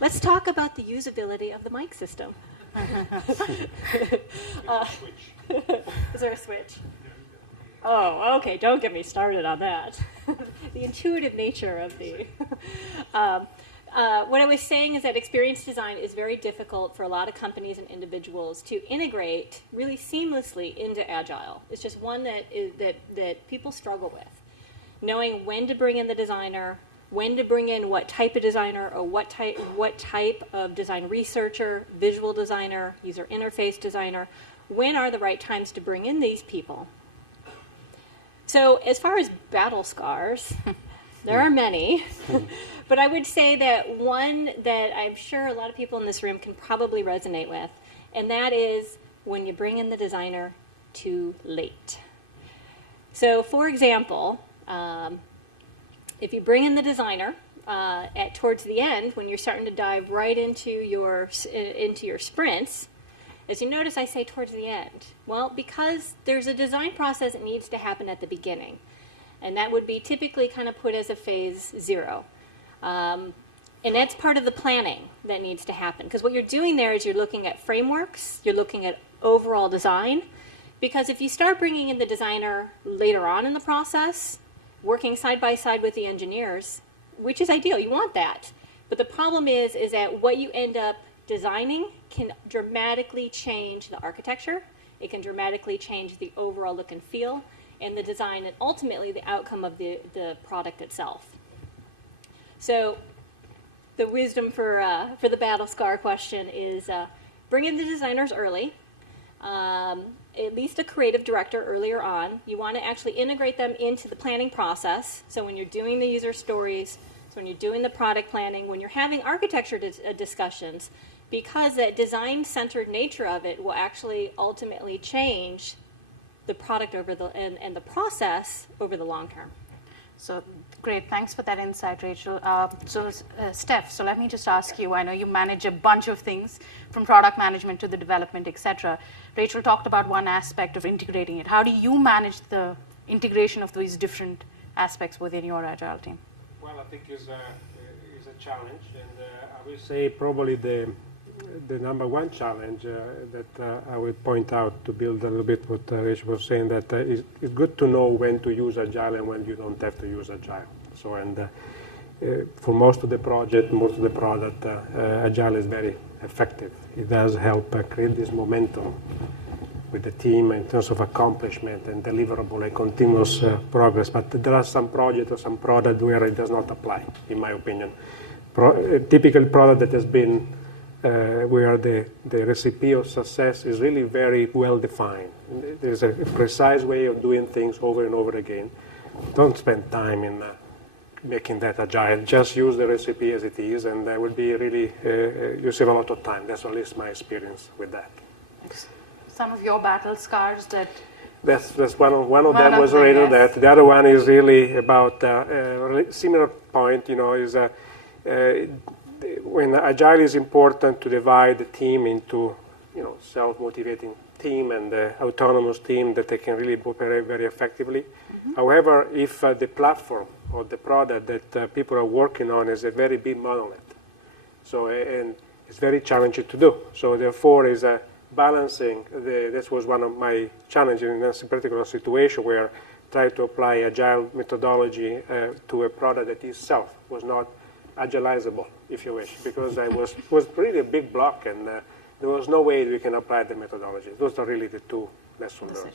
let's talk about the usability of the mic system. Is there a switch? Oh, okay, don't get me started on that. The intuitive nature of the... what I was saying is that experience design is very difficult for a lot of companies and individuals to integrate really seamlessly into Agile. It's just one that people struggle with. Knowing when to bring in the designer, when to bring in what type of designer or what type of design researcher, visual designer, user interface designer, when are the right times to bring in these people? So as far as battle scars, there are many, but I would say that one that I'm sure a lot of people in this room can probably resonate with, and that is when you bring in the designer too late. So for example, if you bring in the designer towards the end, when you're starting to dive right into your sprints, as you notice, I say towards the end. Well, because there's a design process that needs to happen at the beginning. And that would be typically kind of put as a phase 0. And that's part of the planning that needs to happen. Because what you're doing there is you're looking at frameworks, you're looking at overall design. Because if you start bringing in the designer later on in the process, working side by side with the engineers, which is ideal, you want that. But the problem is that what you end up designing can dramatically change the architecture. It can dramatically change the overall look and feel and the design and ultimately the outcome of the product itself. So the wisdom for the battle scar question is bring in the designers early, at least a creative director earlier on. You want to actually integrate them into the planning process. So when you're doing the user stories, so when you're doing the product planning, when you're having architecture discussions, because that design-centered nature of it will actually ultimately change the product and the process over the long term. So great, thanks for that insight, Rachel. Steph, so let me just ask you, I know you manage a bunch of things from product management to the development, etc. Rachel talked about one aspect of integrating it. How do you manage the integration of these different aspects within your Agile team? Well, I think it's a challenge, and I will say probably the number one challenge that I would point out to build a little bit what Rachel was saying, that it's good to know when to use Agile and when you don't have to use Agile. So, and for most of the project, most of the product, Agile is very effective. It does help create this momentum with the team in terms of accomplishment and deliverable and continuous progress. But there are some projects or some product where it does not apply, in my opinion. A typical product that has been where the recipe of success is really very well defined. There's a precise way of doing things over and over again. Don't spend time in making that Agile. Just use the recipe as it is, and that would be really, you save a lot of time. That's at least my experience with that. Some of your battle scars that... That's one of them was related to that. The other one is really about a similar point, is when Agile is important to divide the team into, self-motivating team and autonomous team that they can really operate very effectively. Mm-hmm. However, if the platform or the product that people are working on is a very big monolith, so and it's very challenging to do. So therefore, is balancing. This was one of my challenges in this particular situation where trying to apply Agile methodology to a product that itself was not agilizable, if you wish, because it was really a big block, and there was no way we can apply the methodology. Those are really the two lessons learned.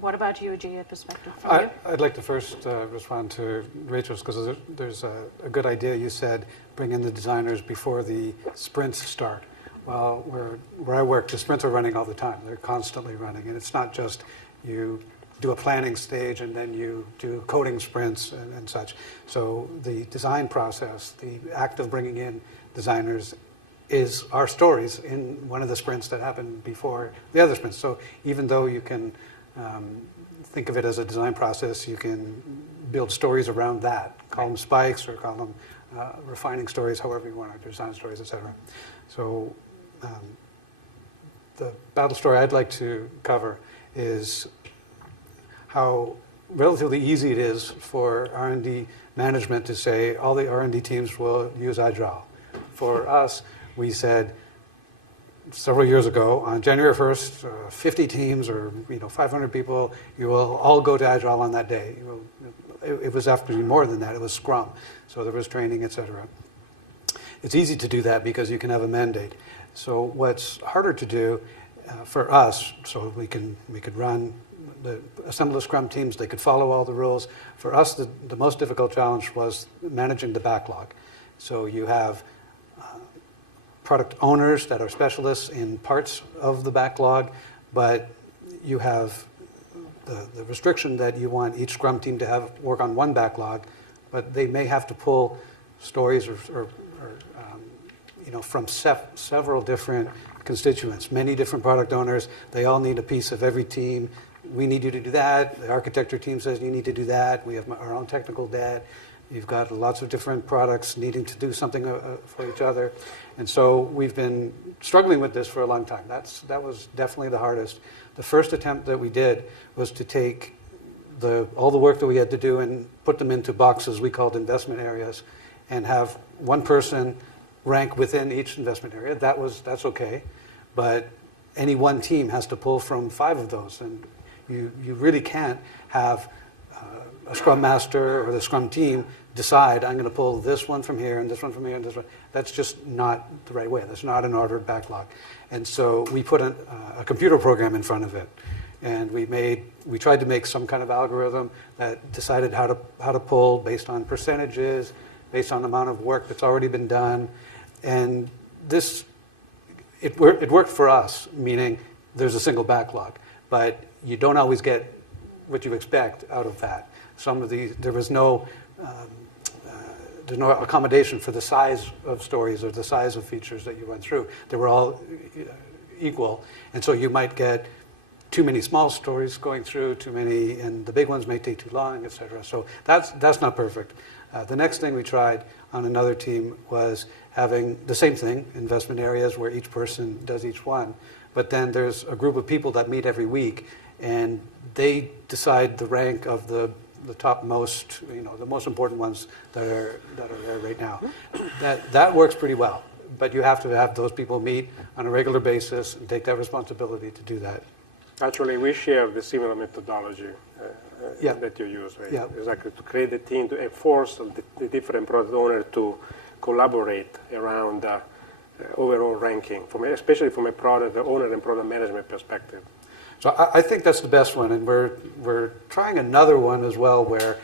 What about you, G, perspective from you? I'd like to first respond to Rachel's, because there's a good idea. You said bring in the designers before the sprints start. Well, where I work, the sprints are running all the time. They're constantly running, and it's not just you do a planning stage and then you do coding sprints and such. So the design process, the act of bringing in designers is our stories in one of the sprints that happened before the other sprints. So even though you can think of it as a design process, you can build stories around that, call them spikes or call them refining stories, however you want to design stories, etc. So the battle story I'd like to cover is how relatively easy it is for R&D management to say all the R&D teams will use Agile for us, we said several years ago, on January 1st, 50 teams or 500 people, you will all go to Agile on that day. It was actually more than that. It was Scrum. So there was training, et cetera. It's easy to do that because you can have a mandate. So what's harder to do for us, so we could assemble the Scrum teams, they could follow all the rules. For us, the most difficult challenge was managing the backlog. So you have product owners that are specialists in parts of the backlog, but you have the restriction that you want each Scrum team to work on one backlog, but they may have to pull stories from several different constituents, many different product owners. They all need a piece of every team. We need you to do that. The architecture team says you need to do that. We have our own technical debt. You've got lots of different products needing to do something for each other. And so we've been struggling with this for a long time. That was definitely the hardest. The first attempt that we did was to take all the work that we had to do and put them into boxes we called investment areas and have one person rank within each investment area. That's okay. But any one team has to pull from 5 of those. And you really can't have a Scrum Master or the Scrum team decide, I'm going to pull this one from here and this one from here and this one. That's just not the right way. That's not an ordered backlog. And so we put a computer program in front of it. And we tried to make some kind of algorithm that decided how to pull based on percentages, based on the amount of work that's already been done. And it worked for us, meaning there's a single backlog. But you don't always get what you expect out of that. There was no accommodation for the size of stories or the size of features that you went through. They were all equal. And so you might get too many small stories going through, too many, and the big ones may take too long, et cetera. So that's not perfect. The next thing we tried on another team was having the same thing, investment areas where each person does each one. But then there's a group of people that meet every week, and they decide the rank of the top most, the most important ones that are there right now. That works pretty well, but you have to have those people meet on a regular basis and take that responsibility to do that. Actually, we share the similar methodology that you use, right? Yeah. Exactly, to create a team to enforce the different product owners to collaborate around overall ranking, especially from a product owner and product management perspective. So I think that's the best one, and we're trying another one as well where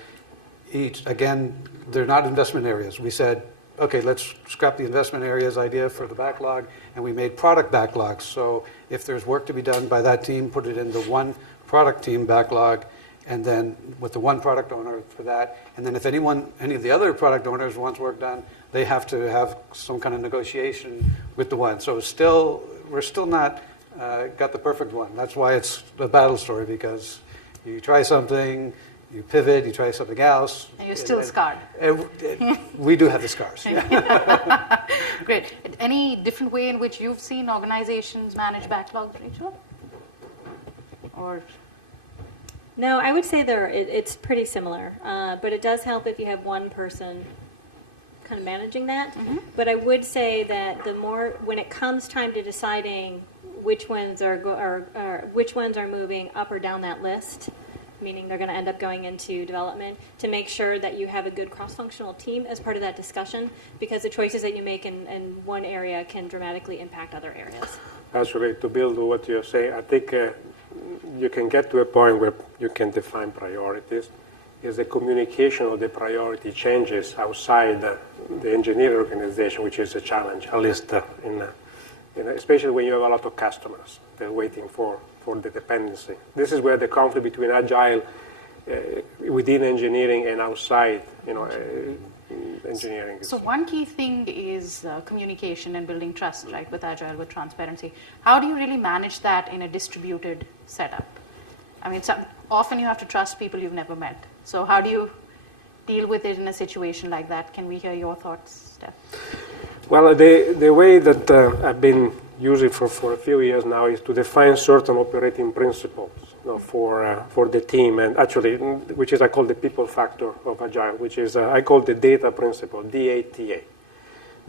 again, they're not investment areas. We said, okay, let's scrap the investment areas idea for the backlog, and we made product backlogs. So if there's work to be done by that team, put it in the one product team backlog, and then with the one product owner for that. And then if any of the other product owners wants work done, they have to have some kind of negotiation with the one. So we're still not got the perfect one. That's why it's a battle story, because you try something, you pivot, you try something else. And you're still scarred. We do have the scars. Yeah. Great. Any different way in which you've seen organizations manage backlogs, Rachel? Or... No, I would say it's pretty similar, but it does help if you have one person kind of managing that. Mm-hmm. But I would say that when it comes time to deciding which ones are moving up or down that list, meaning they're going to end up going into development, to make sure that you have a good cross-functional team as part of that discussion, because the choices that you make in one area can dramatically impact other areas. Actually, to build on what you're saying, I think you can get to a point where you can define priorities. Is the communication of the priority changes outside the engineering organization, which is a challenge, at least especially when you have a lot of customers that are waiting for the dependency. This is where the conflict between Agile within engineering and outside, engineering. So one key thing is communication and building trust, right, with Agile, with transparency. How do you really manage that in a distributed setup? I mean, often you have to trust people you've never met. So how do you deal with it in a situation like that? Can we hear your thoughts, Steph? Well, the way that I've been using for a few years now is to define certain operating principles for the team, and actually, which is I call the people factor of Agile, which is I call the data principle, DATA.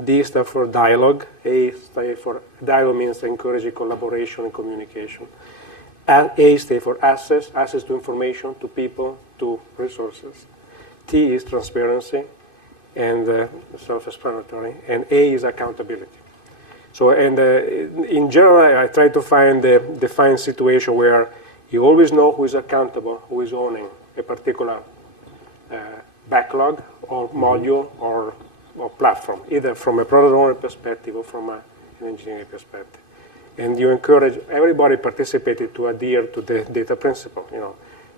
D stands for dialogue. A stands for dialogue means encouraging collaboration and communication. A stands for access to information, to people, to resources. T is transparency and self-explanatory. And A is accountability. So, and in general, I try to find the defined situation where you always know who is accountable, who is owning a particular backlog or module or platform, either from a product owner perspective or from an engineering perspective. And you encourage everybody participating to adhere to the data principle,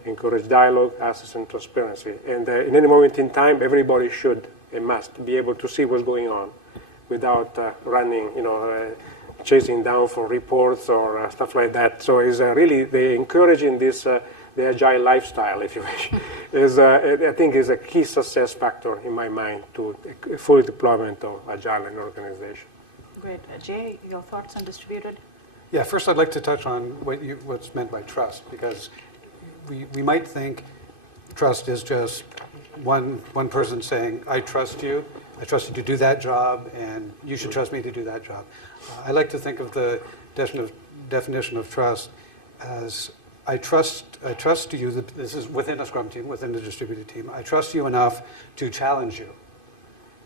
encourage dialogue, access, and transparency. And in any moment in time, everybody should and must be able to see what's going on without running, chasing down for reports or stuff like that. So it's really encouraging this, the agile lifestyle, if you wish, I think is a key success factor in my mind to a full deployment of agile in an organization. Great. Jay, your thoughts on distributed? Yeah, first I'd like to touch on what's meant by trust, because we might think trust is just one person saying, I trust you to do that job, and you should trust me to do that job. I like to think of the definition of trust as I trust you, this is within a Scrum team, within a distributed team, I trust you enough to challenge you.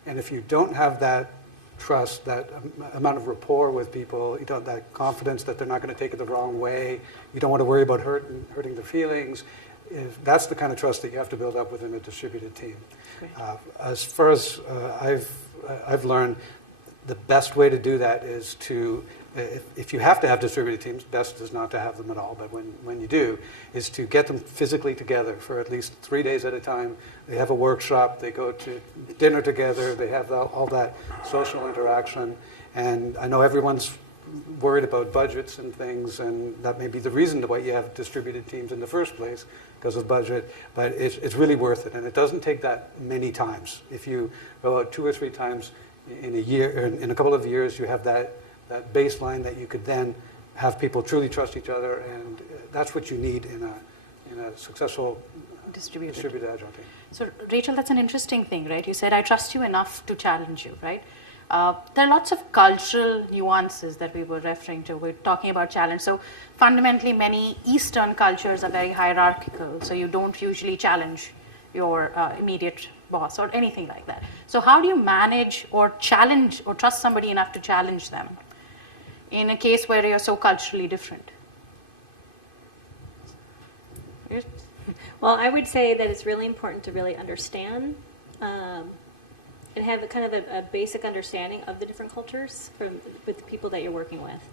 And if you don't have that trust, that amount of rapport with people, you don't that confidence that they're not going to take it the wrong way, you don't want to worry about hurting their feelings, that's the kind of trust that you have to build up within a distributed team. As far as I've learned, the best way to do that is to, if you have to have distributed teams, best is not to have them at all, but when you do, is to get them physically together for at least 3 days at a time. They have a workshop, they go to dinner together, they have all that social interaction. And I know everyone's worried about budgets and things, and that may be the reason why you have distributed teams in the first place, because of budget, but it's really worth it, and it doesn't take that many times. If you go out 2 or 3 times in a year, or in a couple of years, you have that baseline that you could then have people truly trust each other, and that's what you need in a successful distributed agile team. So Rachel, that's an interesting thing, right? You said, I trust you enough to challenge you, right? There are lots of cultural nuances that we were referring to. We're talking about challenge. So fundamentally, many Eastern cultures are very hierarchical. So you don't usually challenge your immediate boss or anything like that. So how do you manage or challenge or trust somebody enough to challenge them in a case where you're so culturally different? Well, I would say that it's really important to really understand and have a kind of a basic understanding of the different cultures with the people that you're working with.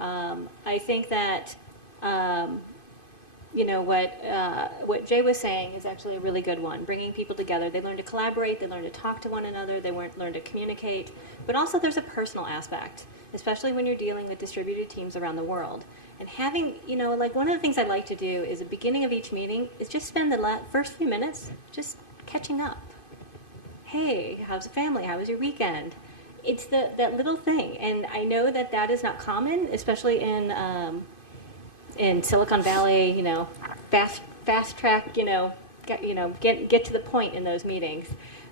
I think that what Jay was saying is actually a really good one. Bringing people together, they learn to collaborate, they learn to talk to one another, they learn to communicate. But also, there's a personal aspect, especially when you're dealing with distributed teams around the world. And having, like one of the things I like to do is at the beginning of each meeting is just spend the first few minutes just catching up. Hey, how's the family? How was your weekend? It's that little thing, and I know that is not common, especially in Silicon Valley. Fast track. Get to the point in those meetings.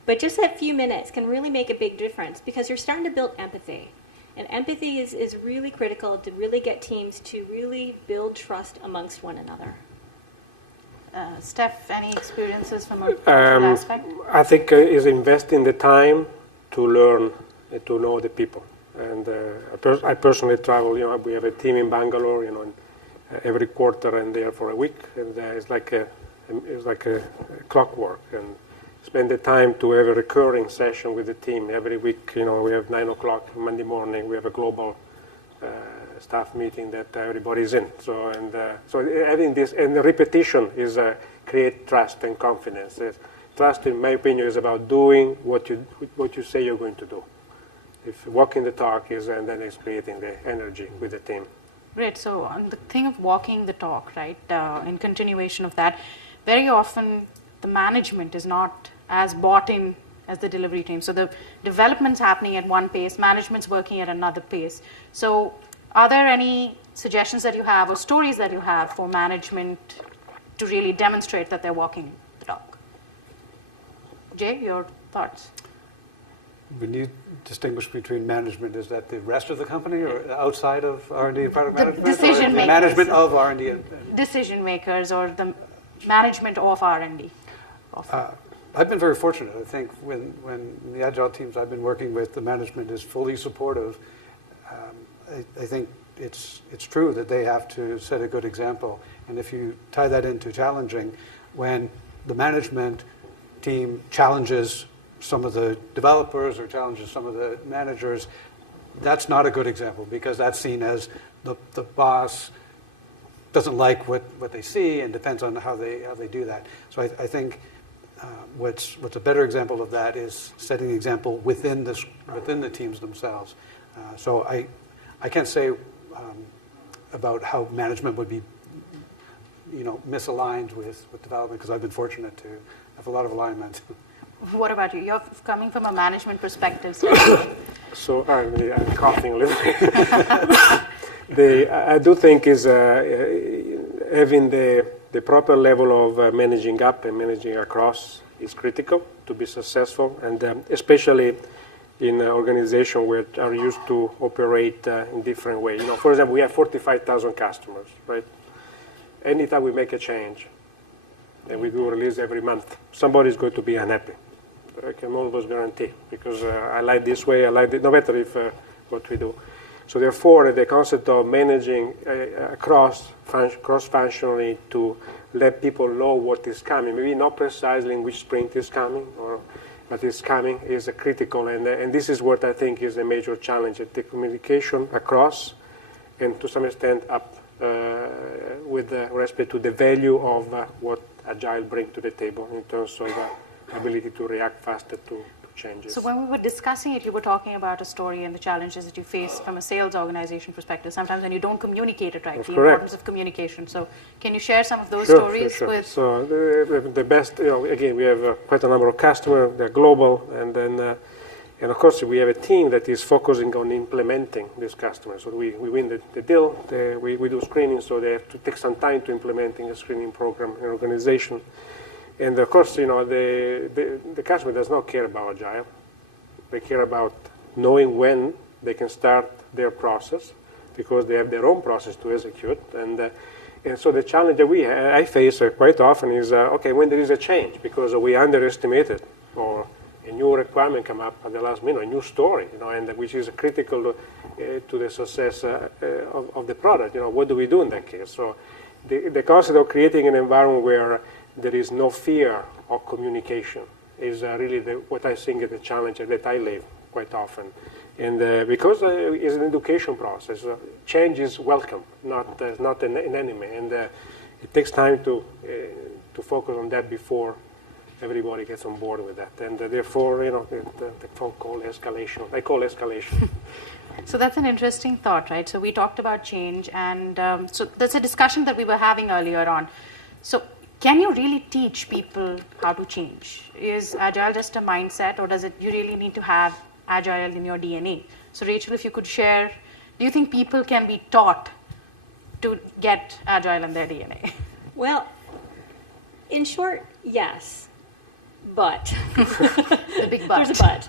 But just that few minutes can really make a big difference because you're starting to build empathy, and empathy is really critical to really get teams to really build trust amongst one another. Steph, any experiences from a cultural aspect? I think is investing the time to learn, to know the people. And I personally travel. We have a team in Bangalore. Every quarter, and there for a week. And it's like a clockwork. And spend the time to have a recurring session with the team every week. We have 9 o'clock Monday morning. We have a global staff meeting that everybody's in. So having this, and the repetition is create trust and confidence. Trust, in my opinion, is about doing what you say you're going to do. If walking the talk is, and then it's creating the energy with the team. Great. So on the thing of walking the talk, right? In continuation of that, very often the management is not as bought in as the delivery team. So the development's happening at one pace, management's working at another pace. So are there any suggestions that you have or stories that you have for management to really demonstrate that they're walking the talk? Jay, your thoughts? when you distinguish between management, is that the rest of the company or outside of R&D and product management? decision or the makers. management of R&D and Decision makers or the management of R&D? I've been very fortunate. I think when the Agile teams I've been working with, the management is fully supportive. I think it's true that they have to set a good example. And if you tie that into challenging, when the management team challenges some of the developers or challenges some of the managers, that's not a good example because that's seen as the boss doesn't like what they see and depends on how they do that. So I think what's a better example of that is setting the example within the teams themselves. So I can't say about how management would be misaligned with development because I've been fortunate to have a lot of alignment. What about you? You're coming from a management perspective. So So I'm coughing a little bit. I do think is having the proper level of managing up and managing across is critical to be successful, and especially in organizations where are used to operate in different ways. For example, we have 45,000 customers, right? Anytime we make a change, and we do a release every month, somebody's going to be unhappy. I can almost guarantee, because I like this way, I like it, no matter if what we do. So therefore, the concept of managing cross-functionally to let people know what is coming, maybe not precisely in which sprint is coming, but is coming, is critical. And this is what I think is a major challenge, the communication across and to some extent up with respect to the value of what Agile brings to the table in terms of ability to react faster to changes. So when we were discussing it, you were talking about a story and the challenges that you face from a sales organization perspective. Sometimes when you don't communicate it right, That's the correct. importance of communication. So can you share some of those Sure. stories with? So the best, again, we have quite a number of customers. They're global, and then, and of course, we have a team that is focusing on implementing these customers. So we win the deal. We do screening, so they have to take some time to implementing a screening program in organization. And of course, the customer does not care about Agile. They care about knowing when they can start their process, because they have their own process to execute. And so the challenge that I face quite often is, okay, when there is a change, because we underestimated, or a new requirement come up at the last minute, a new story, and which is critical to the success of the product. What do we do in that case? So the concept of creating an environment where there is no fear of communication is really what I think is the challenge that I live quite often. And because it's an education process, change is welcome, not an enemy. And it takes time to focus on that before everybody gets on board with that. And therefore, the phone call escalation. I call escalation. So that's an interesting thought, right? So we talked about change, and so that's a discussion that we were having earlier on. So can you really teach people how to change? Is Agile just a mindset, or you really need to have Agile in your DNA? So Rachel, if you could share, do you think people can be taught to get Agile in their DNA? Well, in short, yes, but. The big but. There's a but.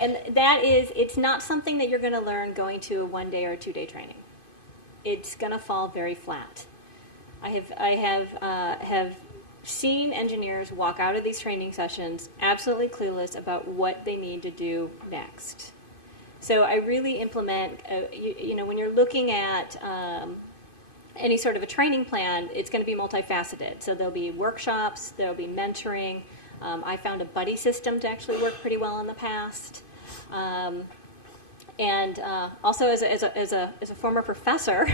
And that is, it's not something that you're going to learn going to a 1-day or 2-day training. It's going to fall very flat. I have seen engineers walk out of these training sessions absolutely clueless about what they need to do next. So I really implement, when you're looking at any sort of a training plan, it's going to be multifaceted. So there'll be workshops, there'll be mentoring. I found a buddy system to actually work pretty well in the past. And also, as a former professor,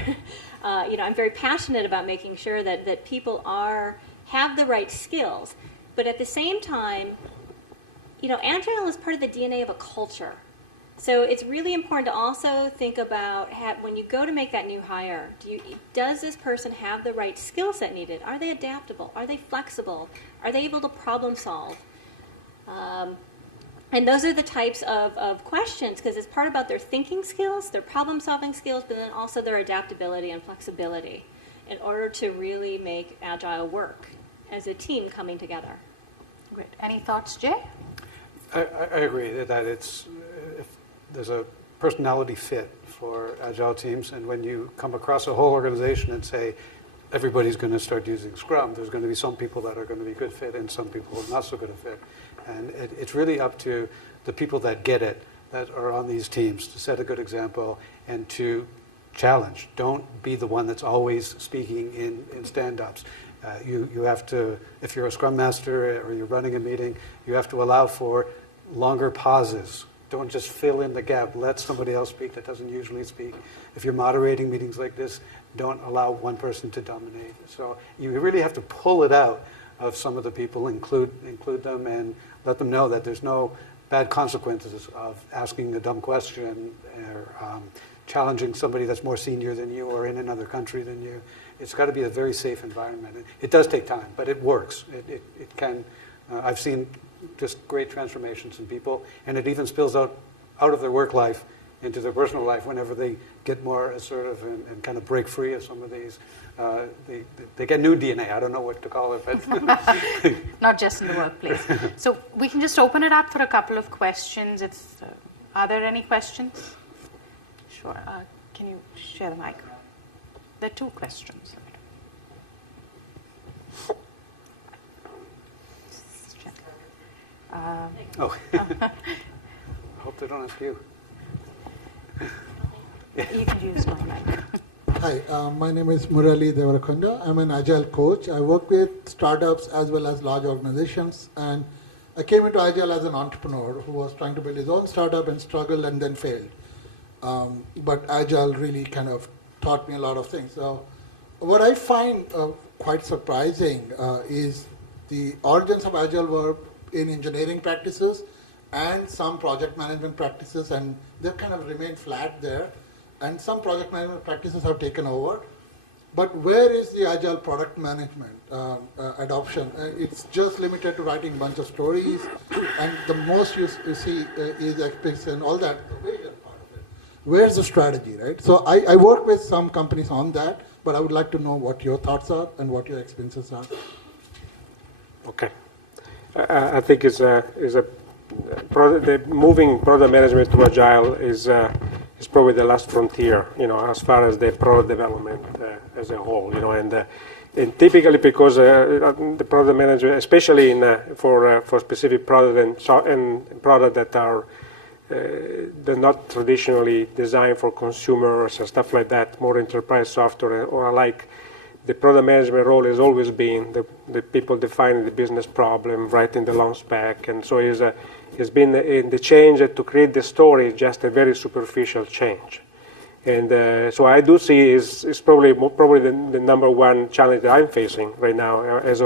I'm very passionate about making sure that people have the right skills. But at the same time, Agile is part of the DNA of a culture. So it's really important to also think about when you go to make that new hire, does this person have the right skill set needed? Are they adaptable? Are they flexible? Are they able to problem solve? And those are the types of questions, because it's part about their thinking skills, their problem-solving skills, but then also their adaptability and flexibility in order to really make Agile work as a team coming together. Great. Any thoughts, Jay? I agree that there's a personality fit for Agile teams, and when you come across a whole organization and say, everybody's going to start using Scrum, there's going to be some people that are going to be good fit and some people not so good a fit. And it's really up to the people that get it, that are on these teams, to set a good example and to challenge. Don't be the one that's always speaking in stand-ups. You have to, if you're a Scrum Master or you're running a meeting, you have to allow for longer pauses. Don't just fill in the gap. Let somebody else speak that doesn't usually speak. If you're moderating meetings like this, don't allow one person to dominate. So you really have to pull it out of some of the people, include them, and let them know that there's no bad consequences of asking a dumb question or challenging somebody that's more senior than you or in another country than you. It's got to be a very safe environment. It does take time, but it works. It can. I've seen just great transformations in people, and it even spills out of their work life into their personal life whenever they get more assertive and kind of break free of some of these. They get new DNA. I don't know what to call it, but not just in the workplace. So we can just open it up for a couple of questions. Are there any questions? Sure. Can you share the mic? There are 2 questions. I hope they don't ask you. You can use my mic. Hi, my name is Murali Devarakonda. I'm an Agile coach. I work with startups as well as large organizations. And I came into Agile as an entrepreneur who was trying to build his own startup and struggled and then failed. But Agile really kind of taught me a lot of things. So what I find quite surprising is the origins of Agile were in engineering practices and some project management practices, and they've kind of remained flat there. And some project management practices have taken over. But where is the Agile product management adoption? It's just limited to writing a bunch of stories, and the most you see is experts and all that. Where's the strategy, right? So I work with some companies on that, but I would like to know what your thoughts are and what your experiences are. Okay. I think the moving product management to Agile is probably the last frontier, as far as the product development as a whole, and typically because the product manager, especially for specific product and product that are they're not traditionally designed for consumers and stuff like that, more enterprise software or alike. The product management role has always been the people defining the business problem, writing the long spec, and so it's been in the change to create the story just a very superficial change. And so I do see is probably the number one challenge that I'm facing right now as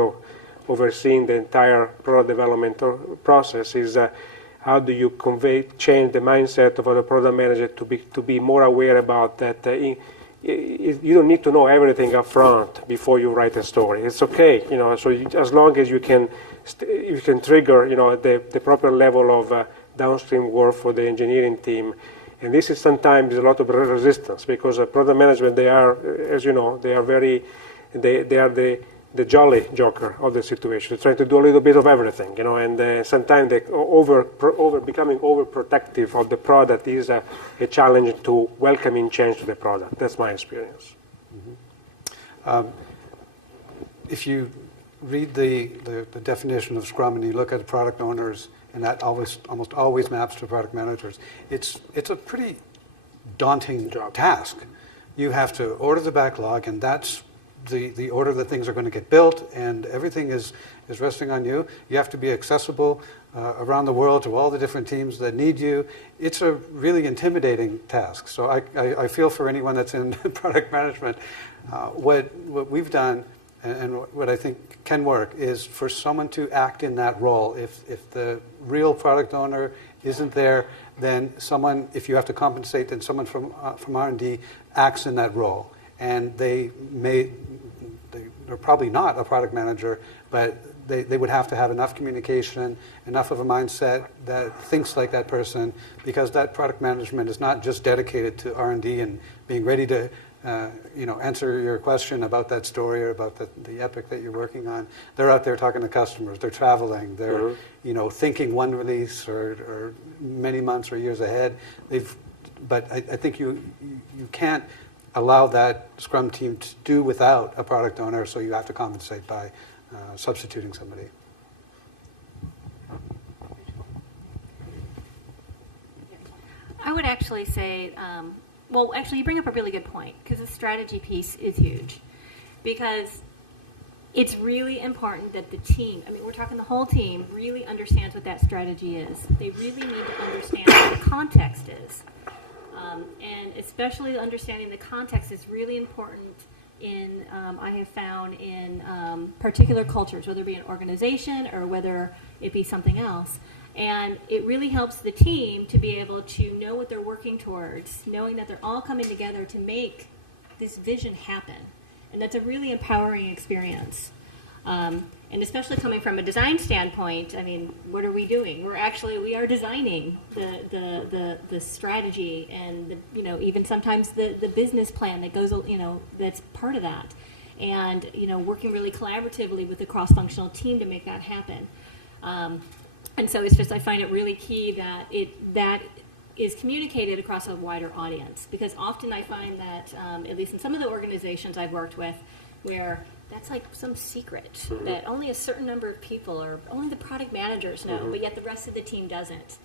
overseeing the entire product development process is how do you change the mindset of the product manager to be more aware about that. You don't need to know everything up front before you write a story. It's okay, So as long as you can trigger, the proper level of downstream work for the engineering team, and this is sometimes a lot of resistance because product management they are, as you know, they are the jolly joker of the situation, trying to do a little bit of everything, and sometimes they becoming overprotective of the product is a challenge to welcoming change to the product. That's my experience. Mm-hmm. If you read the definition of Scrum and you look at product owners, and that almost always maps to product managers, it's a pretty daunting task. You have to order the backlog, and that's the order that things are going to get built, and everything is resting on you. You have to be accessible around the world to all the different teams that need you. It's a really intimidating task. So I feel for anyone that's in product management. What we've done and what I think can work is for someone to act in that role. If the real product owner isn't there, then someone, if you have to compensate, then someone from R&D acts in that role. And they're probably not a product manager, but they would have to have enough communication, enough of a mindset that thinks like that person, because that product management is not just dedicated to R&D and being ready to answer your question about that story or about the epic that you're working on. They're out there talking to customers. They're traveling. They're thinking one release or many months or years ahead. But I think you can't allow that Scrum team to do without a product owner, so you have to compensate by substituting somebody. I would actually say, well, actually, you bring up a really good point, because the strategy piece is huge. Because it's really important that the team, I mean, we're talking the whole team, really understands what that strategy is. They really need to understand what the context is. And especially understanding the context is really important in, I have found, in particular cultures, whether it be an organization or whether it be something else. And it really helps the team to be able to know what they're working towards, knowing that they're all coming together to make this vision happen. And that's a really empowering experience. And especially coming from a design standpoint, I mean, what are we doing? We are designing the strategy and even sometimes the business plan that goes, that's part of that. And working really collaboratively with the cross-functional team to make that happen. And so it's just, I find it really key that that is communicated across a wider audience, because often I find that, at least in some of the organizations I've worked with, where that's like some secret that only a certain number of people or only the product managers know, but yet the rest of the team doesn't.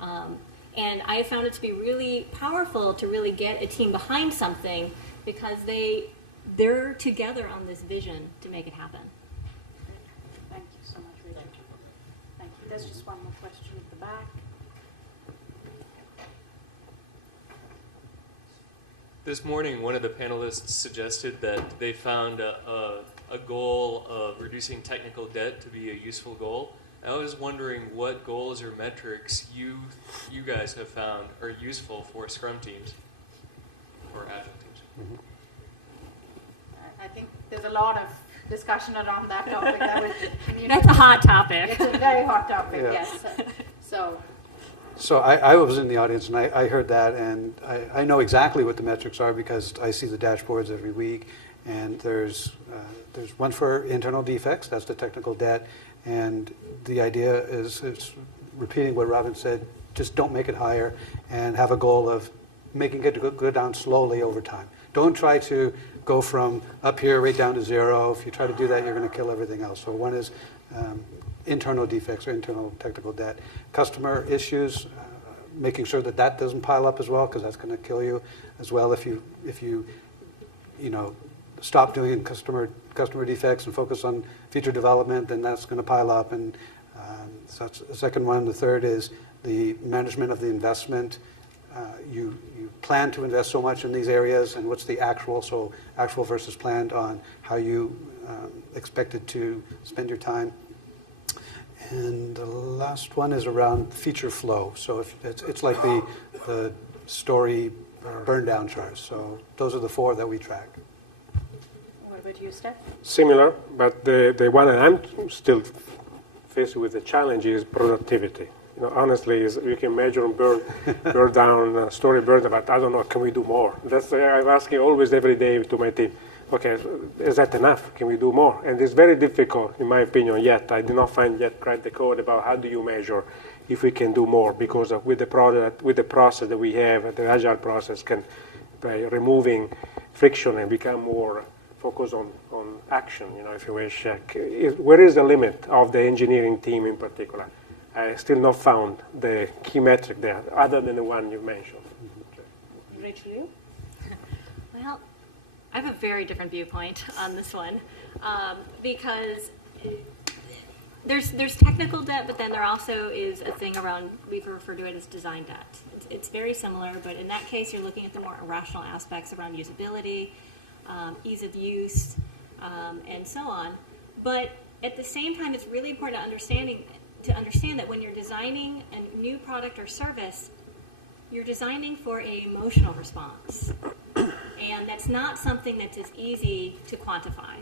And I found it to be really powerful to really get a team behind something, because they're together on this vision to make it happen. Thank you so much, Rachel. Thank you. There's just one more question at the back. This morning, one of the panelists suggested that they found a goal of reducing technical debt to be a useful goal. I was wondering what goals or metrics you guys have found are useful for Scrum teams or Agile teams. I think there's a lot of discussion around that topic. That's a hot topic. It's a very hot topic, Yeah. yes. So I was in the audience, and I heard that, and I know exactly what the metrics are because I see the dashboards every week. And there's one for internal defects, that's the technical debt. And the idea is repeating what Robin said, just don't make it higher, and have a goal of making it go down slowly over time. Don't try to go from up here right down to zero. If you try to do that, you're going to kill everything else. So one is internal defects or internal technical debt. Customer issues, making sure that doesn't pile up as well, because that's going to kill you as well if you stop doing customer defects and focus on feature development, then that's going to pile up. And so that's the second one. The third is the management of the investment. You plan to invest so much in these areas, and what's the actual versus planned on how you expected to spend your time. And the last one is around feature flow. So if it's like the story burn down charts. So those are the four that we track. What about you, Steph? Similar, but the one that I'm still faced with the challenge is productivity. Honestly, you can measure and burn down, story burn, but I don't know, can we do more? That's I'm asking always every day to my team. Okay, is that enough? Can we do more? And it's very difficult, in my opinion, yet. I did not find yet crack the code about how do you measure if we can do more, because with the product, with the process that we have, the Agile process can, by removing friction and become more focused on action, if you wish. Where is the limit of the engineering team in particular? I still not found the key metric there, other than the one you mentioned. Rachel, you? Well, I have a very different viewpoint on this one, because there's technical debt, but then there also is a thing around, we refer to it as design debt. It's very similar, but in that case, you're looking at the more irrational aspects around usability, ease of use, and so on. But at the same time, it's really important to understand that when you're designing a new product or service, you're designing for an emotional response. And that's not something that's as easy to quantify.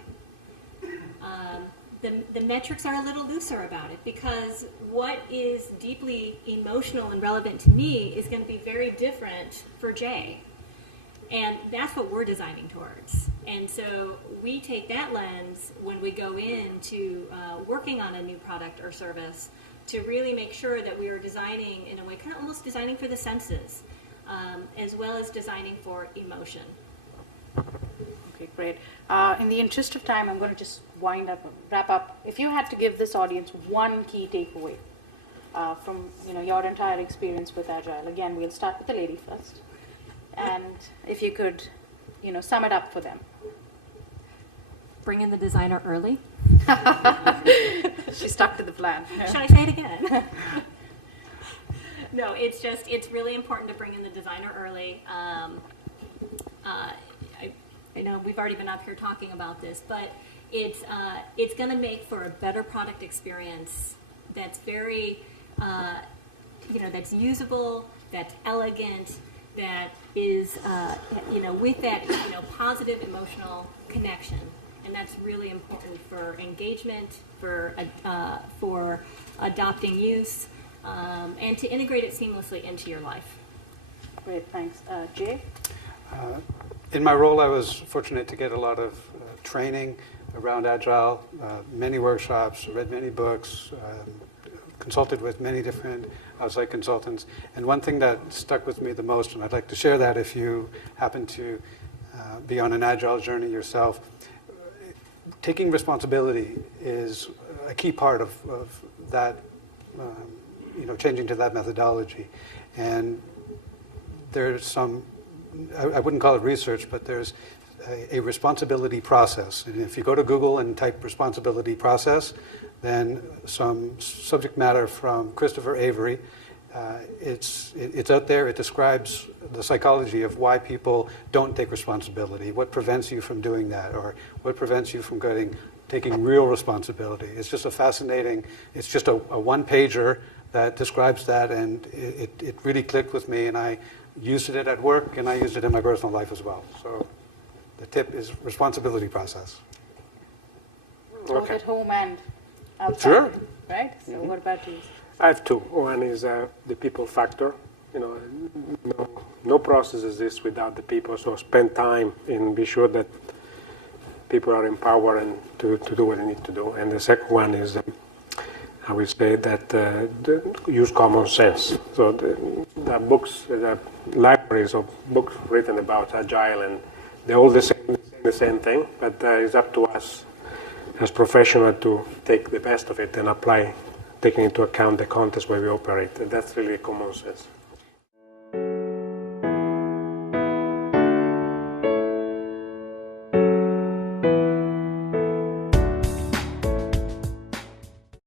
The metrics are a little looser about it, because what is deeply emotional and relevant to me is going to be very different for Jay. And that's what we're designing towards. And so we take that lens when we go into working on a new product or service to really make sure that we are designing in a way, kind of almost designing for the senses, as well as designing for emotion. Okay, great. In the interest of time, I'm going to just wrap up. If you had to give this audience one key takeaway from your entire experience with Agile, again, we'll start with the lady first. And if you could, sum it up for them. Bring in the designer early. She stuck to the plan. Should I say it again? No, it's really important to bring in the designer early. I know we've already been up here talking about this, but it's going to make for a better product experience that's very, that's usable, that's elegant, that is, with that, positive emotional connection. And that's really important for engagement, for adopting use, and to integrate it seamlessly into your life. Great, thanks. Jay? In my role, I was fortunate to get a lot of training around Agile, many workshops, read many books, consulted with many different outside consultants. And one thing that stuck with me the most, and I'd like to share that if you happen to be on an Agile journey yourself, taking responsibility is a key part of that, changing to that methodology. And there's some, I wouldn't call it research, but there's a responsibility process. And if you go to Google and type responsibility process, then some subject matter from Christopher Avery, it's out there. It describes the psychology of why people don't take responsibility, what prevents you from doing that, or what prevents you from taking real responsibility. It's just it's just a one-pager that describes that, and it really clicked with me, and I used it at work, and I used it in my personal life as well. So the tip is responsibility process. Both at home and outside. Sure. Right? So what about you? I have two. One is the people factor. No process exists without the people. So spend time and be sure that people are empowered and to do what they need to do. And the second one is, I would say that use common sense. So the books, the libraries of books written about Agile, and they're all the same thing. But it's up to us as professionals to take the best of it and apply, taking into account the context where we operate. And that's really common sense.